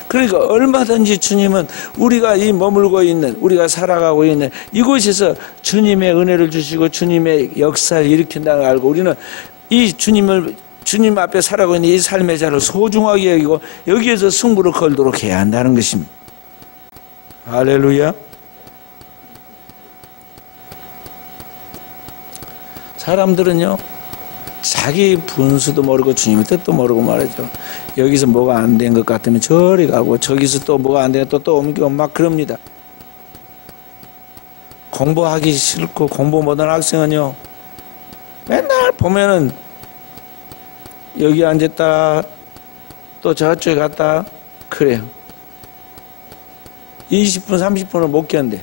그러니까 얼마든지 주님은 우리가 이 머물고 있는 우리가 살아가고 있는 이곳에서 주님의 은혜를 주시고 주님의 역사를 일으킨다는 걸 알고 우리는 이 주님 앞에 살아가고 있는 이 삶의 자를 소중하게 여기고 여기에서 승부를 걸도록 해야 한다는 것입니다. 할렐루야. 사람들은요 자기 분수도 모르고 주님의 뜻도 모르고 말이죠. 여기서 뭐가 안 된 것 같으면 저리 가고 저기서 또 뭐가 안 되면 또 옮기고 막 그럽니다. 공부하기 싫고 공부 못하는 학생은요 맨날 보면은 여기 앉았다 또 저쪽에 갔다 그래요. 20분 30분을 못 견뎌.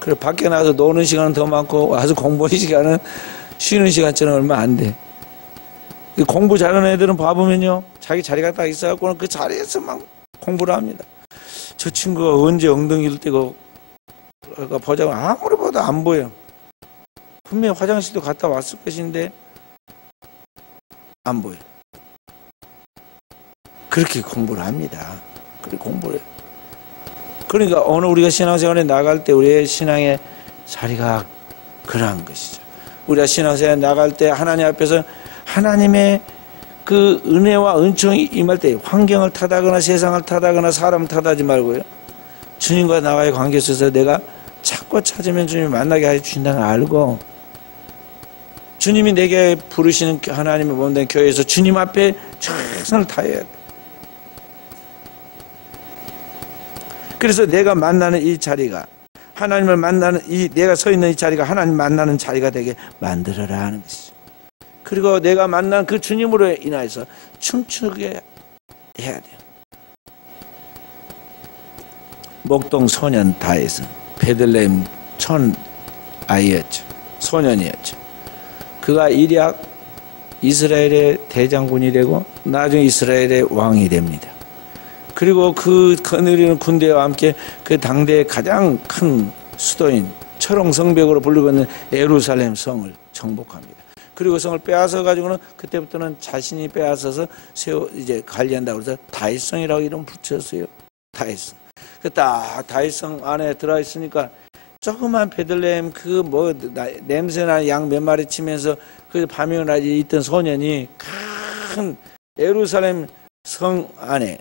그래 밖에 나가서 노는 시간은 더 많고 와서 공부하는 시간은 쉬는 시간처럼 얼마 안 돼. 공부 잘하는 애들은 봐보면요, 자기 자리가 딱 있어갖고는 그 자리에서 막 공부를 합니다. 저 친구가 언제 엉덩이를 떼고 보자고 아무리 봐도 안 보여. 분명히 화장실도 갔다 왔을 것인데 안 보여. 그렇게 공부를 합니다. 그렇게 공부를 해요. 그러니까 오늘 우리가 신앙생활에 나갈 때 우리의 신앙의 자리가 그러한 것이죠. 우리가 신앙생활에 나갈 때 하나님 앞에서 하나님의 그 은혜와 은총이 임할 때 환경을 탓하거나 세상을 탓하거나 사람을 탓하지 말고요, 주님과 나와의 관계에 있어서 내가 찾고 찾으면 주님이 만나게 해주신다는 걸 알고, 주님이 내게 부르시는 하나님의 몸된 교회에서 주님 앞에 최선을 다해야 돼. 그래서 내가 만나는 이 자리가, 하나님을 만나는 내가 서 있는 이 자리가 하나님 만나는 자리가 되게 만들어라 하는 것이죠. 그리고 내가 만난 그 주님으로 인하여서 춤추게 해야 돼요. 목동 소년 다윗은 베들레헴 촌 아이였죠. 소년이었죠. 그가 일약 이스라엘의 대장군이 되고 나중에 이스라엘의 왕이 됩니다. 그리고 그 거느리는 군대와 함께 그 당대의 가장 큰 수도인 철옹성벽으로 불리고 있는 예루살렘 성을 정복합니다. 그리고 성을 빼앗아 가지고는 그때부터는 자신이 빼앗아서 이제 관리한다고 해서 다윗성이라고 이름 붙였어요. 다윗성. 딱 다윗성 안에 들어와 있으니까 조그만 베들레헴 그 뭐 냄새나는 양 몇 마리 치면서 그 밤낮이 있던 소년이 큰 예루살렘 성 안에,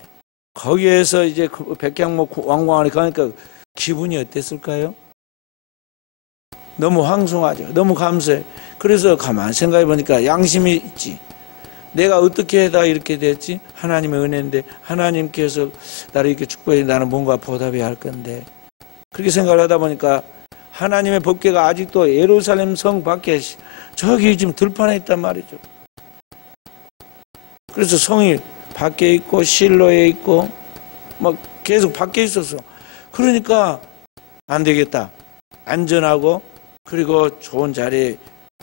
거기에서 이제 백향목 왕궁 안에 가니까 기분이 어땠을까요? 너무 황송하죠. 너무 감사해. 그래서 가만히 생각해 보니까 양심이 있지. 내가 어떻게 다 이렇게 됐지? 하나님의 은혜인데 하나님께서 나를 이렇게 축복해, 나는 뭔가 보답해야 할 건데. 그렇게 생각을 하다 보니까 하나님의 법궤가 아직도 예루살렘 성 밖에 저기 지금 들판에 있단 말이죠. 그래서 성이 밖에 있고 실로에 있고 막 계속 밖에 있었어. 그러니까 안 되겠다. 안전하고 그리고 좋은 자리에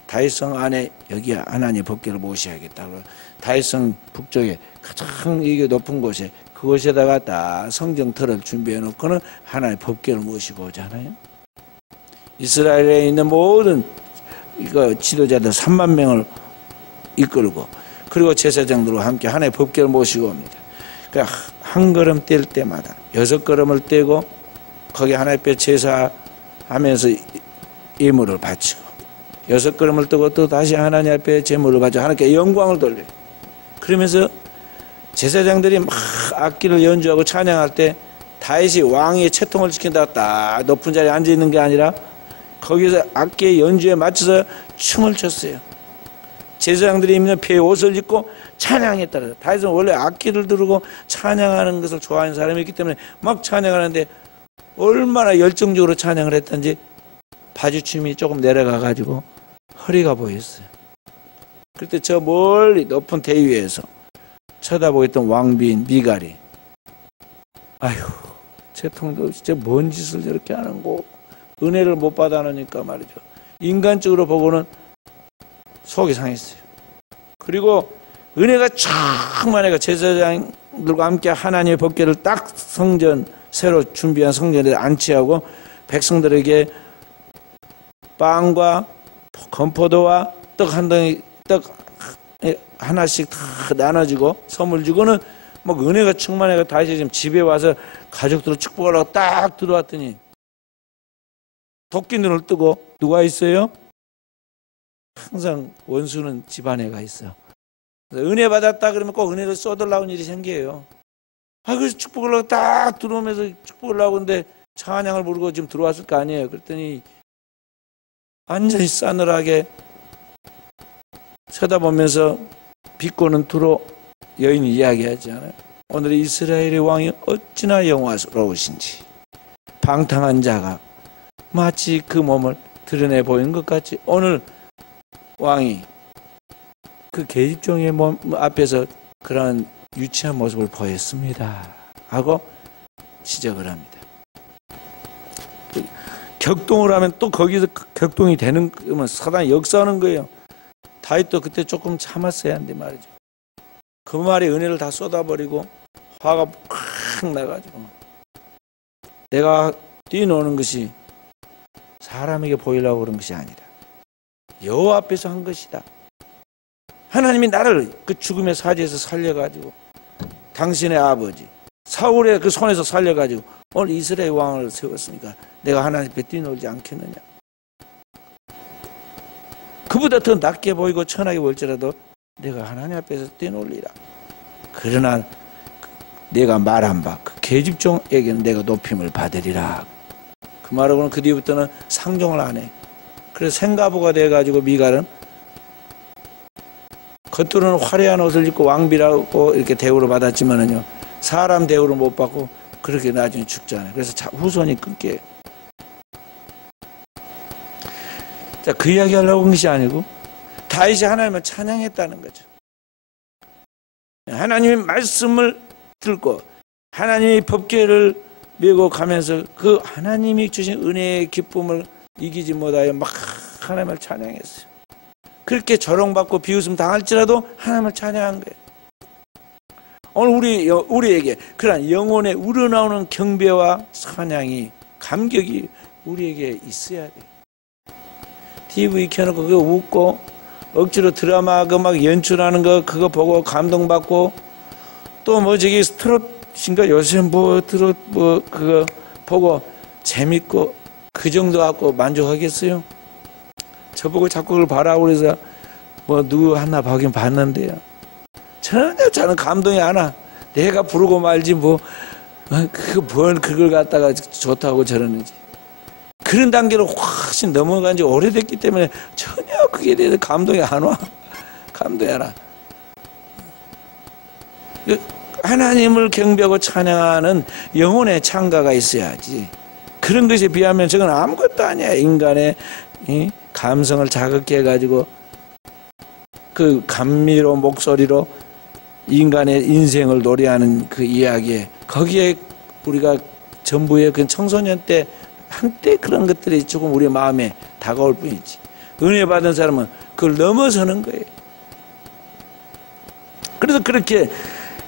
다윗성 안에 여기 하나님의 법궤를 모셔야겠다고 다윗성 북쪽에 가장 이게 높은 곳에 그곳에다가 다 성정터를 준비해 놓고는 하나님의 법궤를 모시고 오잖아요. 이스라엘에 있는 모든 이거 지도자들 3만 명을 이끌고 그리고 제사장들과 함께 하나님의 법궤를 모시고 옵니다. 그러니까 한 걸음 뗄 때마다 6걸음을 떼고 거기 하나님 앞에 제사하면서 예물을 바치고 6걸음을 떼고 또 다시 하나님 앞에 제물을 바치고 하나님께 영광을 돌려요. 그러면서 제사장들이 막 악기를 연주하고 찬양할 때 다윗이 왕의 채통을 지킨다고 딱 높은 자리에 앉아있는 게 아니라 거기서 악기의 연주에 맞춰서 춤을 췄어요. 제사장들이 입는 폐의 옷을 입고 찬양했다. 다윗은 원래 악기를 두르고 찬양하는 것을 좋아하는 사람이기 때문에 막 찬양하는데 얼마나 열정적으로 찬양을 했던지 바지춤이 조금 내려가 가지고 허리가 보였어요. 그때 저 멀리 높은 대 위에서 쳐다보고 있던 왕비인 미갈이, 아휴 채통도 진짜 뭔 짓을 저렇게 하는고, 은혜를 못 받아놓으니까 말이죠. 인간적으로 보고는 속이 상했어요. 그리고 은혜가 충만해가 제사장들과 함께 하나님의 법궤를 딱 성전, 새로 준비한 성전에 안치하고 백성들에게 빵과 건포도와 떡 한 덩이, 떡 하나씩 다 나눠주고 선물 주고는 뭐 은혜가 충만해가 다시 지금 집에 와서 가족들을 축복하려고 딱 들어왔더니 도끼 눈을 뜨고 누가 있어요? 항상 원수는 집안에 가 있어. 은혜 받았다 그러면 꼭 은혜를 쏟으려고 일이 생겨요. 그래서 축복을 하려고 딱 들어오면서 축복을 하려고 하는데 찬양을 부르고 지금 들어왔을 거 아니에요. 그랬더니 완전히 싸늘하게 쳐다보면서 비꼬는 두로 여인이 이야기하지 않아요? 오늘 이스라엘의 왕이 어찌나 영화로우신지, 방탕한 자가 마치 그 몸을 드러내 보이는 것 같이 오늘 왕이 그 계집종의 몸 앞에서 그런 유치한 모습을 보였습니다 하고 지적을 합니다. 격동을 하면 또 거기서 격동이 되는 거면 사단이 역사하는 거예요. 다윗도 그때 조금 참았어야 하는데 말이죠. 그 말에 은혜를 다 쏟아버리고 화가 확 나가지고 내가 뛰노는 것이 사람에게 보이려고 그런 것이 아니라 여호와 앞에서 한 것이다. 하나님이 나를 그 죽음의 사지에서 살려가지고 당신의 아버지 사울의 그 손에서 살려가지고 오늘 이스라엘 왕을 세웠으니까 내가 하나님 앞에 뛰놀지 않겠느냐. 그보다 더 낮게 보이고 천하게 보일지라도 내가 하나님 앞에서 뛰놀리라. 그러나 내가 말한 바 그 계집종에게는 내가 높임을 받으리라. 그 말하고는 그 뒤부터는 상종을 안 해. 그래서 생가부가 돼가지고 미갈은 겉으로는 화려한 옷을 입고 왕비라고 이렇게 대우를 받았지만은요 사람 대우를 못 받고 그렇게 나중에 죽잖아요. 그래서 후손이 끊게. 자, 그 이야기 하려고 한 것이 아니고 다윗이 하나님을 찬양했다는 거죠. 하나님의 말씀을 듣고 하나님의 법궤를 메고 가면서 그 하나님이 주신 은혜의 기쁨을 이기지 못하여 막 하나님을 찬양했어요. 그렇게 조롱받고 비웃음 당할지라도 하나님을 찬양한 거예요. 오늘 우리에게 그런 영혼에 우러나오는 경배와 찬양이 감격이 우리에게 있어야 돼요. TV 켜놓고 그거 웃고 억지로 드라마 그 막 연출하는 거 그거 보고 감동받고 또 뭐 저기 트롯인가 요새 뭐 트롯 뭐 그거 보고 재밌고 그 정도 갖고 만족하겠어요? 저보고 자꾸 그걸 봐라고 그래서 뭐 누구 하나 보긴 봤는데요. 전혀 저는 감동이 안 와. 내가 부르고 말지 뭐 그걸 갖다가 좋다고 저러는지. 그런 단계로 훨씬 넘어간 지 오래됐기 때문에 전혀 그게 대해서 감동이 안 와. 감동이 안 와. 하나님을 경배하고 찬양하는 영혼의 창가가 있어야지. 그런 것에 비하면 저건 아무것도 아니야. 인간의 감성을 자극해 해가지고 그 감미로 목소리로 인간의 인생을 노래하는 그 이야기에 거기에 우리가 전부의 그 청소년 때 한때 그런 것들이 조금 우리 마음에 다가올 뿐이지. 은혜 받은 사람은 그걸 넘어서는 거예요. 그래서 그렇게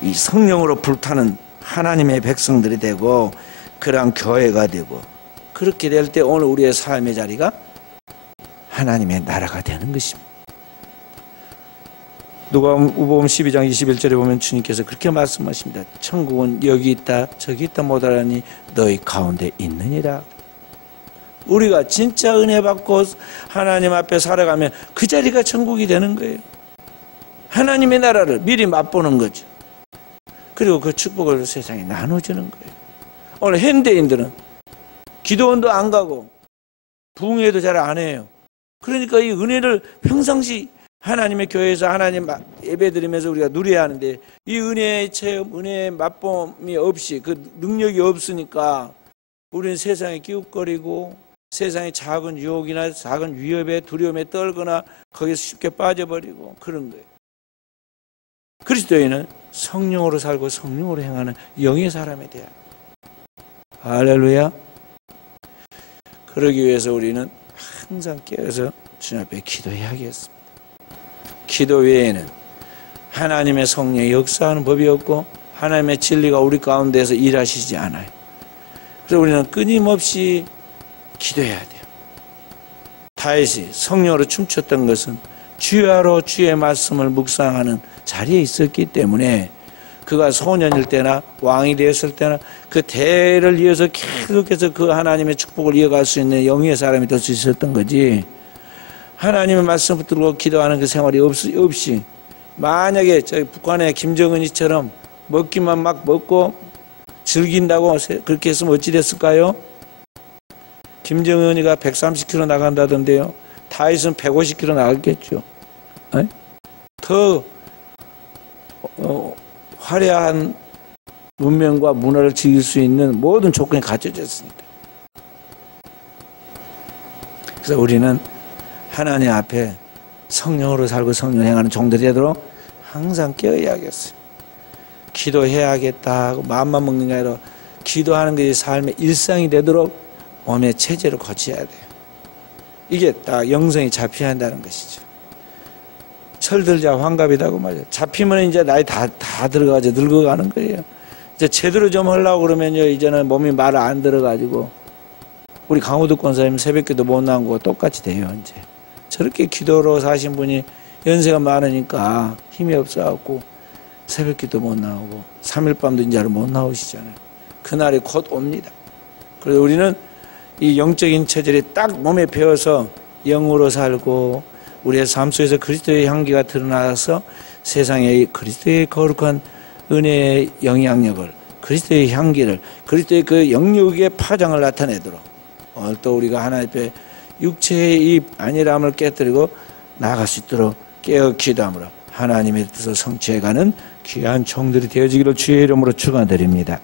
이 성령으로 불타는 하나님의 백성들이 되고 그러한 교회가 되고 그렇게 될 때 오늘 우리의 삶의 자리가 하나님의 나라가 되는 것입니다. 누가복음 12장 21절에 보면 주님께서 그렇게 말씀하십니다. 천국은 여기 있다 저기 있다 못하라니 너희 가운데 있느니라. 우리가 진짜 은혜 받고 하나님 앞에 살아가면 그 자리가 천국이 되는 거예요. 하나님의 나라를 미리 맛보는 거죠. 그리고 그 축복을 세상에 나눠주는 거예요. 오늘 현대인들은 기도원도 안 가고 부흥회도 잘 안 해요. 그러니까 이 은혜를 평상시 하나님의 교회에서 하나님 예배 드리면서 우리가 누려야 하는데 이 은혜의 체험, 은혜의 맛봄이 없이 그 능력이 없으니까 우리는 세상에 끼웃거리고 세상의 작은 유혹이나 작은 위협에 두려움에 떨거나 거기서 쉽게 빠져버리고 그런 거예요. 그리스도인은 성령으로 살고 성령으로 행하는 영의 사람에 대한 할렐루야. 그러기 위해서 우리는 항상 깨어서 주님 앞에 기도해야겠습니다. 기도 외에는 하나님의 성령이 역사하는 법이 없고 하나님의 진리가 우리 가운데서 일하시지 않아요. 그래서 우리는 끊임없이 기도해야 돼요. 다윗이 성령으로 춤췄던 것은 주야로 주의 말씀을 묵상하는 자리에 있었기 때문에 그가 소년일 때나 왕이 되었을 때나 그 대를 이어서 계속해서 그 하나님의 축복을 이어갈 수 있는 영의 사람이 될 수 있었던 거지. 하나님의 말씀 붙들고 기도하는 그 생활이 없이 만약에 저희 북한의 김정은이처럼 먹기만 막 먹고 즐긴다고 그렇게 했으면 어찌 됐을까요? 김정은이가 130km 나간다던데요. 다윗은 150km 나갔겠죠. 에? 더 화려한 문명과 문화를 즐길 수 있는 모든 조건이 갖춰졌습니다. 그래서 우리는 하나님 앞에 성령으로 살고 성령을 행하는 종들이 되도록 항상 깨어야겠어요. 기도해야겠다 하고 마음만 먹는 게 아니라 기도하는 것이 삶의 일상이 되도록 몸의 체질을 고쳐야 돼요. 이게 딱 영성이 잡혀야 한다는 것이죠. 철들자 환갑이다고 말이에요. 잡히면 이제 나이 다 들어가죠. 늙어가는 거예요. 이제 제대로 좀 하려고 그러면요, 이제는 몸이 말 안 들어가지고, 우리 강호득 권사님 새벽기도 못 나온 거 똑같이 돼요, 이제. 저렇게 기도로 사신 분이 연세가 많으니까 힘이 없어갖고 새벽기도 못 나오고 3일 밤도 이제는 못 나오시잖아요. 그날이 곧 옵니다. 그래서 우리는 이 영적인 체질이 딱 몸에 배어서 영으로 살고 우리의 삶 속에서 그리스도의 향기가 드러나서 세상에 그리스도의 거룩한 은혜의 영향력을, 그리스도의 향기를, 그리스도의 그 영역의 파장을 나타내도록 오늘 또 우리가 하나님 앞에 육체의 이 안일함을 깨뜨리고 나아갈 수 있도록 깨어 기도함으로 하나님의 뜻을 성취해가는 귀한 종들이 되어지기를 주의 이름으로 축원드립니다.